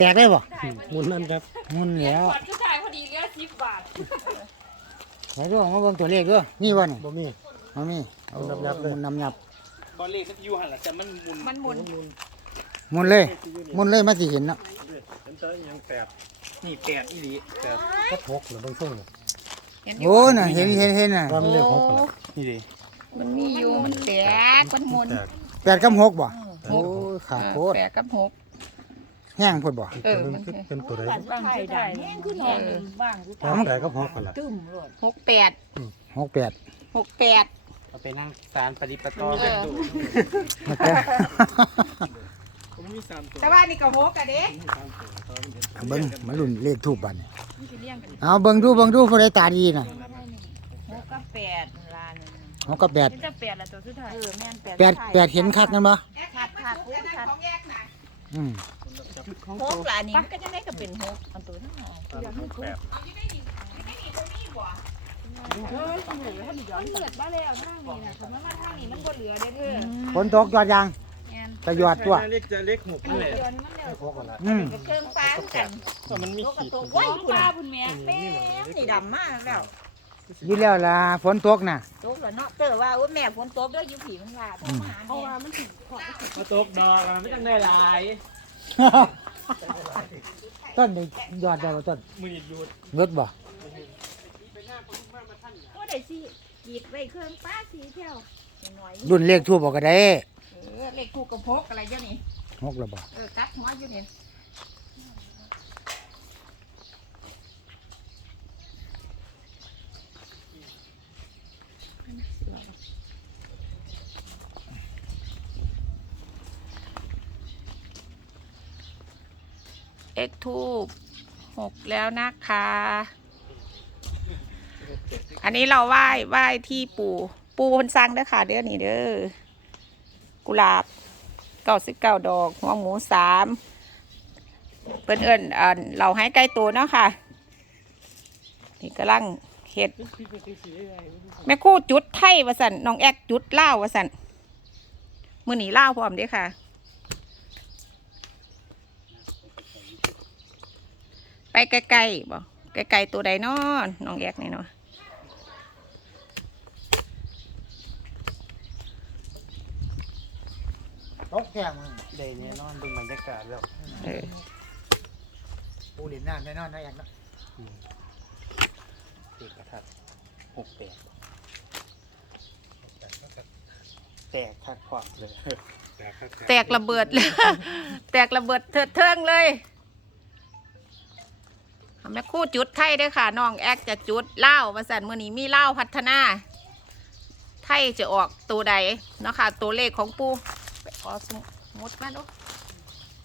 แตกได้บ่หมุนนั่นครับมุนแล้วขวดผู้ชายพอดีเหลือสิบบาทไหนดูมาเบิ่งตัวเลขด้วยมีบ่นี่บ่มีมันมีโอ้มุนนับๆเลยมุนนับนับบอลเลขมันอยู่หันหละแต่มันหมุนมันหมุนมุนเลยมุนเลยมาสิเห็นเนาะเป็นเตอยังแปดนี่แปดอีหลีแปดก็หกหรือบางช่วงน่ะเห็นโอ้น่ะเห็นเห็นเห็นน่ะว่ามันเรียกหกกันละนี่ดิมันมีอยู่มันแตกมันหมุนแตกแปดกับหกบ่หโอ้กยขาดโคตรแปดกับหก แห้งโพดบ่เออตัวหนึมังนคือเป็นตัวใดบ้างสุดท้ายแห้งขึ้นนอนหนึ่งบ้างสุดถ้าท้ายแปดก็หกกันละตึ้มรถหกแปดหกแปดหกแปดเอาไปนั่งสารปฏิปต่อเอกันอดูมาแปดผมมีสามตัวแต่ว่านี่ก็หกอะเด้เบิ่งมาลุ้นเลขทูบบัดนี้มันสิเลี้ยงกันเอาเบิ่งดูเบิ่งดูผู้ใดตาดีน่ะหกกับแปดล้านหกกับแปดนี่จะแปดละตัวสุดท้ายเออแม่นแปดแปดแปดเห็นคักนั่นบ่ขาดขาดปุ๊บ ขาดอืมหกล้านนี้มันก็จะได้ก็เป็นหกอันตัวทั้งหมดแปดเฮ้ยมันเหลือดบ้าแล้วทางนี้นะสมมติว่าทางนี้มันบ่เหลือเด้อเธอฝนตกยอดยางแม่นก็ยอดตัวเลขจะเลขหกนั่นแหละเดือนมันแล้วหกกันละอืมเครื่องฟ้ากันก็มันมีตกกับขีดตกโอ้ไว้ยคุณปลาบุญแม่แม่นี่ดำมากแล้วอยู่แล้วล่ะฝนตกน่ะตกแล้วเนาะเตอว่าโอ้แม่ฝนตกด้วยอยู่ผีมันว่าโทรมาหาเพราะว่าแม่มันถึงขอดมาตกดอกอะไม่ต้องได้หลาย ต้นนี่ยอดได้บ่ต้นมือหยุดรถบ่โอ้ได้สิกีดไว้เครื่องฟ้าสีเที่ยวหน่อยรุ่นเลขทูบบ่ก็ได้ เออเลขคู่กับพกอะไรเจ้านี่หกแล้วบ่เออกัดหัวอยู่นี่ เอ็กทูบหกแล้วนะคะ อันนี้เราไหว้ไหว้ที่ปู่ปู่คนสั่งเด้อค่ะ เด้อนี่เด้อกุหลาบเก้าสิบเก้าดอก หัวหมูสามเปิ้นเอิญอ่าเราให้ใกล้ตัวเนาะค่ะ นี่กำลังเห็ดแม่คู่จุดไทยวะสันน้องแอกจุดเล่าวะสันมือหนีเล่าพร้อมด้อค่ะ ไปไกลๆบ่ไกลๆตัวใดเนาะน้องแยกนี่เนาะตกแท้มึงได้แน่นอนดูบรรยากาศแล้วเออปูเล่นน้ำแน่นอนนะอย่างนั้นติดกระทัดหกแปดแตกทักขวักเลยแตกครับแตกระเบิดเลย แตกระเบิดเถิดเทิงเลยเอา แม่คู่จุดไทยด้อค่ะน้องแอกจะจุดเล่าวมาสันมือนี้มีเล่าพัฒนา ไทยจะออกตัวใดเนาะค่ะ ตัวเลขของปูไปขอสมุดมาดู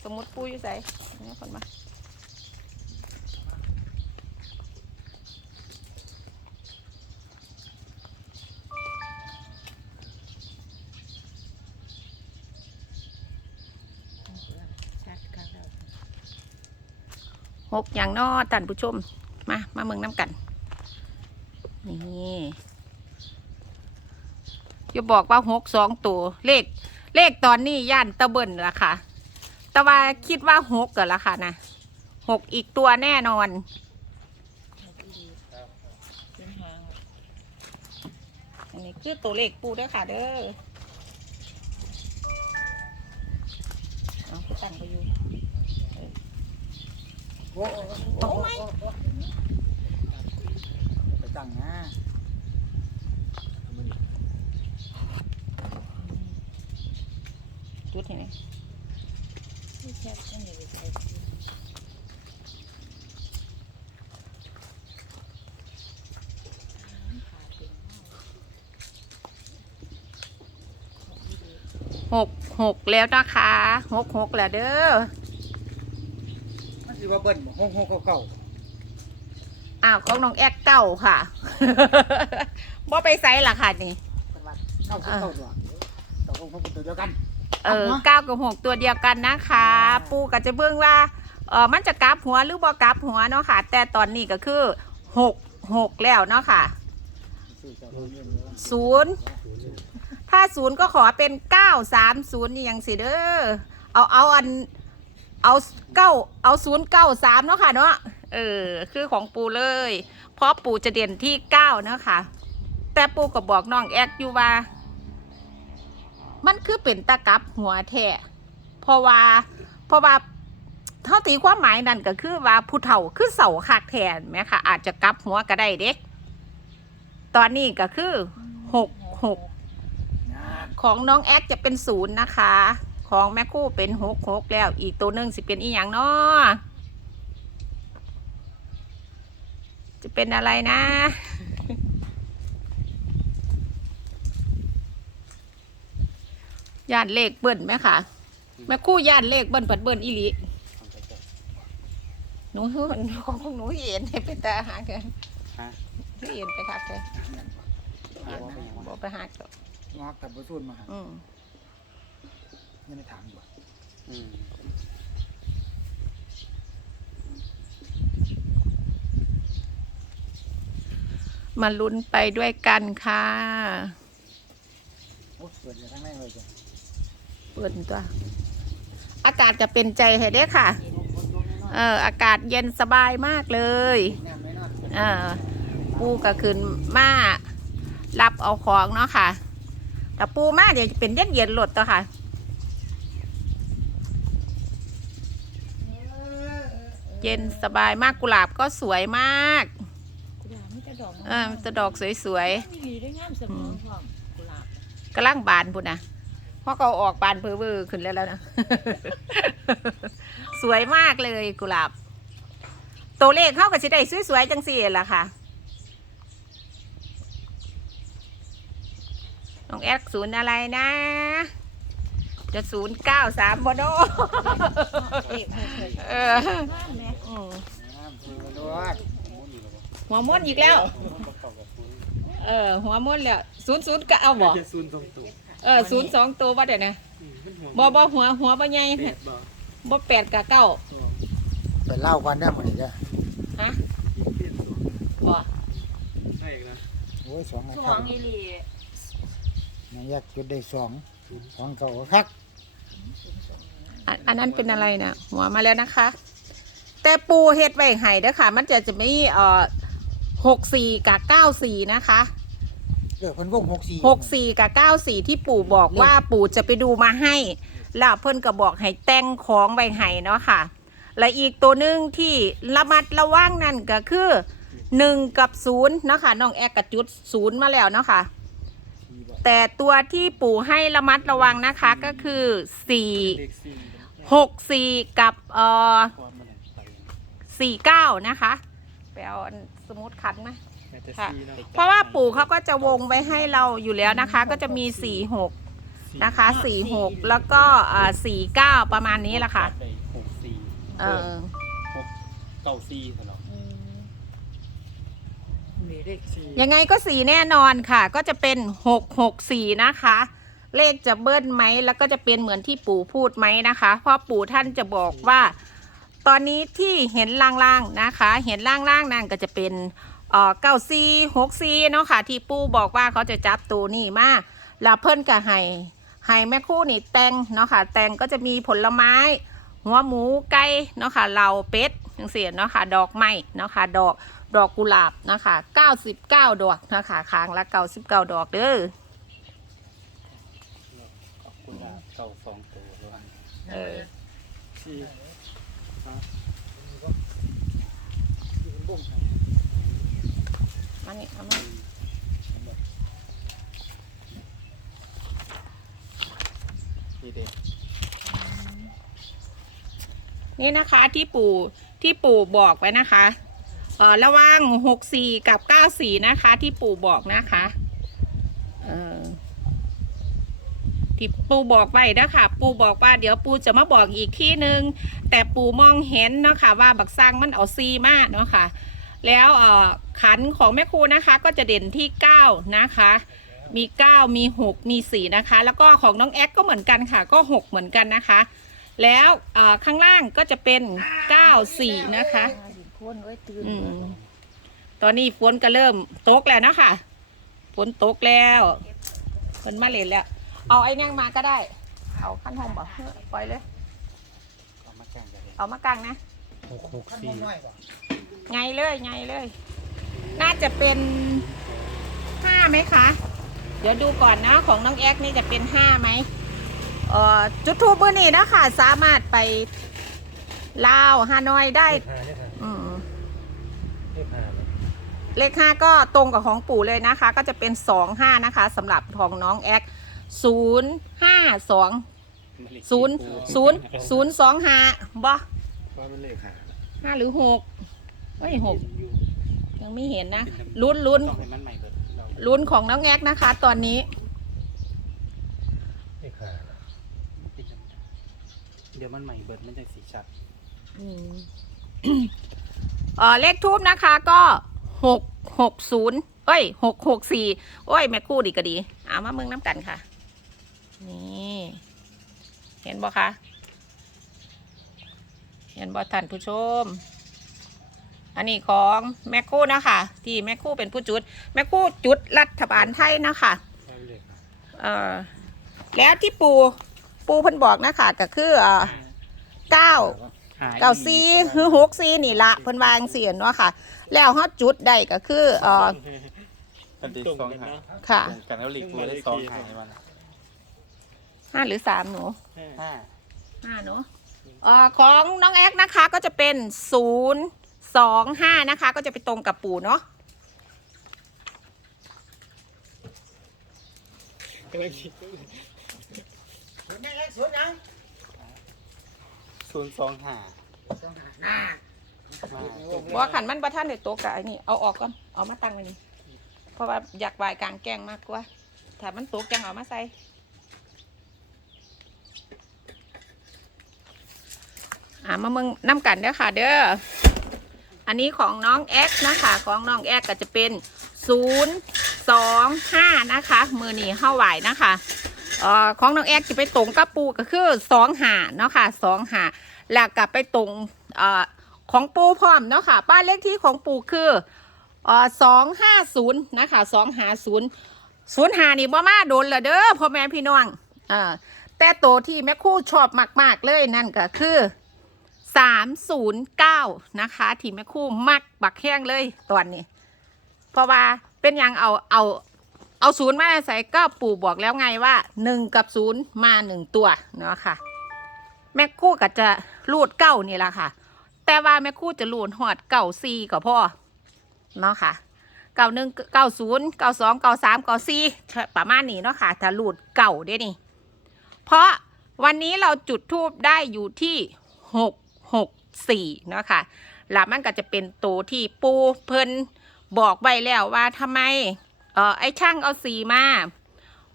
สมุดปูอยู่ใส่นี่คนมา ชัดค่ะแล้ว หกอย่างนอท่านผู้ชม มา มาเมืองน้ำกัน นี่อย่าบอกว่าหกสองตัว เลข เลขตอนนี้ย่านตะเบินละค่ะ แต่ว่าคิดว่าหกกันละค่ะนะหกอีกตัวแน่นอน อันนี้คือตัวเลขปูด้วยค่ะ เด้อเอาตั้งไปอยู่ โอ้โอ้ไหมไปตั้งนะจุดเห็นไหมที่แคบอันหกหกแล้วนะคะหกหกแล้วเด้อ มันสิว่าเบิ้ลบ่หกหกเก้าเก้าอ้าวของน้องแอกเก้าค่ะ บ่ไปไซส์ล่ะค่ะนี่เก้าสิบเก้าตัวตกลงเขาเป็นตัวเดียวกัน เออเอามาเก้ากับหกตัวเดียวกันนะคะปูก็จะเบิ่งว่าเออมันจะกลับหัวหรือบ่กลับหัวเนาะค่ะ แต่ตอนนี้ก็คือหกหกแล้วเนาะค่ะศูนย์ถ้าศูนย์ก็ขอเป็นเก้าสามศูนย์นี่ยังสิเด้อเอาเอาอัน เอาเก้าเอาศูนย์เก้าสามเนาะค่ะเนาะเออคือของปูเลย เพราะปูจะเด่นที่เก้าเนาะค่ะแต่ปูก็บอกน้องแอกอยู่ว่า มันคือเป็นตะกับหัวแท้เพราะว่าเพราะว่าเท่าตีความหมายนั่นก็คือว่าผู้เฒ่าคือเสาคักแทนไหมคะอาจจะกลับหัวก็ได้เด็ก ตอนนี้ก็คือหกหกของน้องแอคจะเป็นศูนย์นะคะ ของแม่คู่เป็นหกหกแล้ว อีกตัวหนึ่งสิเป็นอีหยังเนาะจะเป็นอะไรนะย่านเลขเบิ้ลไหมคะแม่คู่ย่านเลขเบิ้ลปัดเบิ้ลอีหลีหนูของหนูเห็นให้เป็นตาหากันฮะหนูเห็นไปคักเลยหาว่าเป็นหยังบวะอกไปหาก็งอกกับบ่สูนมาหาอืม ยังไม่ถามอยู่อืมมาลุ้นไปด้วยกันค่ะ โอ้เปิดอยู่ทั้งแม่เลยจ้ะเปิดตัว อากาศจะเป็นใจให้เด้อค่ะ เออ อากาศเย็นสบายมากเลย แนมไม่นอนเออปูก็ขึ้นมารับเอาของเนาะค่ะแต่ปูมาเดี๋ยวจะเป็นเย็นเย็นๆหลดตัวค่ะ เย็นสบายมากกุหลาบก็สวยมากกุหลาบมีแต่ดอกเออมันจะดอกสวยๆมีหลีได้งามเสมอพร้อมกุหลาบกำลังบานพุ่นนะเพราะเขาออกบานเพอเวอร์ขึ้นแล้วแล้วนะ สวยมากเลยกุหลาบ ตัวเลขเข้ากับสิได้สวยๆจังสี่ล่ะค่ะน้องแอดศูนย์อะไรนะ จะศูนย์เก้าสามบโนเอกเถิดเอองามแม่ อืมน้ำคือรถหัวม้วนอีกแล้ว เออ หัวม้วนแล้วศูนย์ศูนย์ก็เอาบ่จะซูนตรงตัวเออศูนย์สองตัวบ่เดี๋ยวนะอืมเป็นหัวบ่บ่หัวหัวบ่ใหญ่เป็ดบ่บ่แปดกับเก้าไปเล่ากันได้หมดเลยจ้ะฮะเปลี่ยนตัวบ่ได้อีกนะโอ้ยสองไงสคอรับงอีหลีนายยักษ์จุดได้สองสองเก่าคักอันอันนั้นเป็นอะไรนะหัวมาแล้วนะคะ แต่ปูเฮ็ดไว้ให้เด้อค่ะ มันจะจะมีเอ่อหกสี่กับเก้าสี่นะคะเออเพิ่นวงหกสี่หกสี่กับเก้าสี่ที่ปู่บอกว่าปู่จะไปดูมาให้ แล้วเพิ่นก็บอกให้แต่งของไว้ให้เนาะค่ะ และอีกตัวหนึ่งที่ระมัดระวังนั่นก็คือหนึ่งกับศูนย์เนาะค่ะน้องแอกกับจุดศูนย์มาแล้วเนาะค่ะ แต่ตัวที่ปู่ให้ระมัดระวังนะคะก็คือสี่เลขสี่หกสี่กับเอ่อพอมันไป สี่เก้านะคะไปเอาอันสมุดคันไหมแต่จะค่ะสี่เนาะเพราะว่าปู่เขาก็จะวงไว้ให้เราอยู่แล้วนะคะ ก็จะมีสี่หกนะคะสี่หกแล้วก็สี่เก้าประมาณนี้แหละค่ะได้หกสี่เออหกเก้าสี่ตลอดอืมมีเลขสี่ยังไงก็สี่แน่นอนค่ะ ก็จะเป็นหกหกสี่นะคะ เลขจะเบิ้ลไหมแล้วก็จะเป็นเหมือนที่ปู่พูดไหมนะคะ เพราะปู่ท่านจะบอกว่า ตอนนี้ที่เห็นล่างๆนะคะ เห็นล่างๆนั่นก็จะเป็นเอ่อเก้าซีหกซีเนาะค่ะ ที่ปู่บอกว่าเขาจะจับตัวนี่มาแล้วเพิ่นก็ให้ให้แม่คู่นี่แตงเนาะค่ะ แตงก็จะมีผลไม้ หัวหมูไก่เนาะค่ะเหล่าเป็ดจังเสียเนาะค่ะ ดอกไม้เนาะค่ะ ดอกดอกกุหลาบนะคะ99 ดอกนะคะคางละ99 ดอกเด้อขอบคุณครับเก้าสองตัวด้วยเออ สี่ มานี่เอามานี่เด็กนี่นะคะที่ปู่ที่ปู่บอกไว้นะคะ เอ่อระหว่างหกสี่กับเก้าสี่นะคะ ที่ปู่บอกนะคะเออที่ปู่บอกไว้นะคะปู่บอกว่าเดี๋ยวปู่จะมาบอกอีกที่หนึ่งแต่ปู่มองเห็นเนาะค่ะว่าบักซังมันเอาซีมากเนาะค่ะ แล้วขันของแม่ครูนะคะก็จะเด่นที่เก้านะคะ มีเก้ามีหกมีสี่นะคะ แล้วก็ของน้องแอ๊กก็เหมือนกันค่ะ ก็หกเหมือนกันนะคะ แล้วข้างล่างก็จะเป็น 94 นะคะมาดิโคนไว้ตื่นอืมตอนนี้ฝนก็เริ่มตกแล้วนะคะฝนตกแล้วฝนมาเล่นแล้ว เอาไอ้นั่งมาก็ได้ เอาขั้นห้องบอกปล่อยเลย เอามากลางนะหกหกสี่ ไงเลยไงเลย น่าจะเป็นห้าไหมคะ เดี๋ยวดูก่อนนะของน้องแอ๊กนี่จะเป็นห้าไหมเอ่อจุดทูบเบอร์นี่นะคะสามารถไปลาวฮานอยได้เลขห้าเลขห้าอืมเลขห้าเลยเลขห้าก็ตรงกับของปู่เลยนะคะ ก็จะเป็นสองห้านะคะสำหรับของน้องแอ๊กศูนย์ห้าสองศูนย์ศูนย์ศูนย์สองห้าบ่ว่ามันเลขห้าห้าหรือหก เอ้ยหกยังไม่เห็นนะลุ้นลุ้นต้องให้มันใหม่เบิดเราลุ้นของน้องแอ๊กนะคะ ตอนนี้เลขห้าเดี๋ยวมันใหม่เบิดมันจะสีชัดเออเลขทูบนะคะก็หกหกศูนย์เอ้ยหกหกสี่โอ้ย แม่คู่ดีก็ดีเอามาเมืองน้ำกันค่ะ นี่ เห็นบ่คะ เห็นบ่ท่านผู้ชม อันนี้ของแม่คู่นะคะที่แม่คู่เป็นผู้จุด แม่คู่จุดรัฐบาลไทยนะคะว่าเลขห้าเออแล้วที่ปูปูเพิ่นบอกนะคะก็คือเออเก้าเก้าซีคือหกซีนี่ละเพิ่นวาจั่งเสียนเนาะค่ะ แล้วฮอดจุดได้ก็คือเอ่อมันดีสองหายค่ะตรงกันแล้วหลีกตัวได้สองหายมันห้าหรือสามหนูห้าห้าเนาะเอ่อของน้องแอ๊กนะคะก็จะเป็นศูนย์ สองห้านะคะ ก็จะไปตรงกับปู่เนาะสวนแม่เล็กสวนยังศูนย์สองห้าสวนหาหน้ามาบ่ว่าขันมันประท่านในโต๊ะกะไอ้นี่เอาออกก่อนเอามาตั้งไว้นี่เพราะว่าอยากวายกลางแกงมากกว่าถ้ามันตกจังเอามาใส่อ่ามาเมืองน้ำกันเด้อค่ะเด้อ อันนี้ของน้องแอ็กนะคะของน้องแอ็กก็จะเป็นศูนย์สองห้านะคะมือนีเข้าไหวนะคะเอ่อของน้องแอ็กจะไปตรงกับปูก็คือสองหาเนาะค่ะสองหาแล้วกลับไปตรงเอ่อของปูพร้อมเนาะค่ะบ้านเลขที่ของปูคือเอ่อสองห้าศูนย์นะคะสองหาศูนย์ศูนย์หานี่บ่มาโดนละเด้อพ่อแม่พี่น้องอ่าแต่โตที่แม่คู่ชอบมาก ๆ เลยนั่นก็คือ สามศูนย์เก้านะคะที่แม่คู่มักบักแห้งเลยตอนนี้ เพราะว่าเป็นอย่างเอาเอาเอาศูนย์มาใส่ก็ปู่บอกแล้วไงว่าหนึ่งกับศูนย์มาหนึ่งตัวเนาะค่ะ แม่คู่ก็จะรูดเก้านี่แหละค่ะ แต่ว่าแม่คู่จะรูดหอดเก่าซีกับพ่อเนาะค่ะเก่าหนึ่งเก่าศูนย์เก่าสองเก่าสามเก่าสี่ประมาณนี้เนาะค่ะถ้ารูดเก่าเด้นี่ เพราะวันนี้เราจุดทูบได้อยู่ที่หก หกสี่เนาะค่ะแล้วมันก็จะเป็นตัวที่ปูเพิ่นบอกไว้แล้วว่าทำไมเออไอ้ช่างเอาสีมา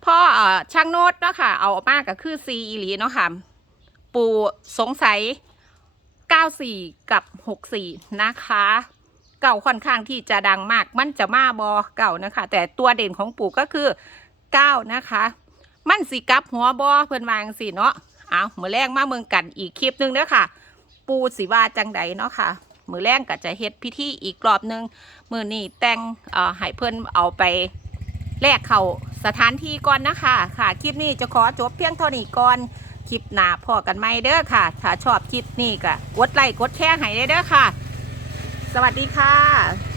เพราะเออช่างโน้ตเนาะค่ะเอามาก็คือซีอีหลีเนาะค่ะปูสงสัย 94 กับ 64 นะคะเก่าค่อนข้างที่จะดังมาก มันจะมาบอเก่านะคะ แต่ตัวเด่นของปู่ก็คือ9นะคะ มันสีกับหัวบอเพื่อนวางสิเนาะ เอาเมือแรงมาเมืองกันอีกคลิปหนึงเด้อค่ะ ปูสีว่าจังใดเนาะค่ะ มือแรงก็จะเฮ็ดพิธีอีกรอบหนึง มือนี่แต่งเอ่อให้เพื่อนเอาไปแลกเขาสถานที่ก่อนนะคะค่ะ คลิปนี้จะขอจบเพียงเท่านี้ก่อน คลิปหน้าพอกันไหมเด้อค่ะ ถ้าชอบคลิปนี้ก็กดไลค์กดแชร์ให้ได้เด้อค่ะ สวัสดีค่ะ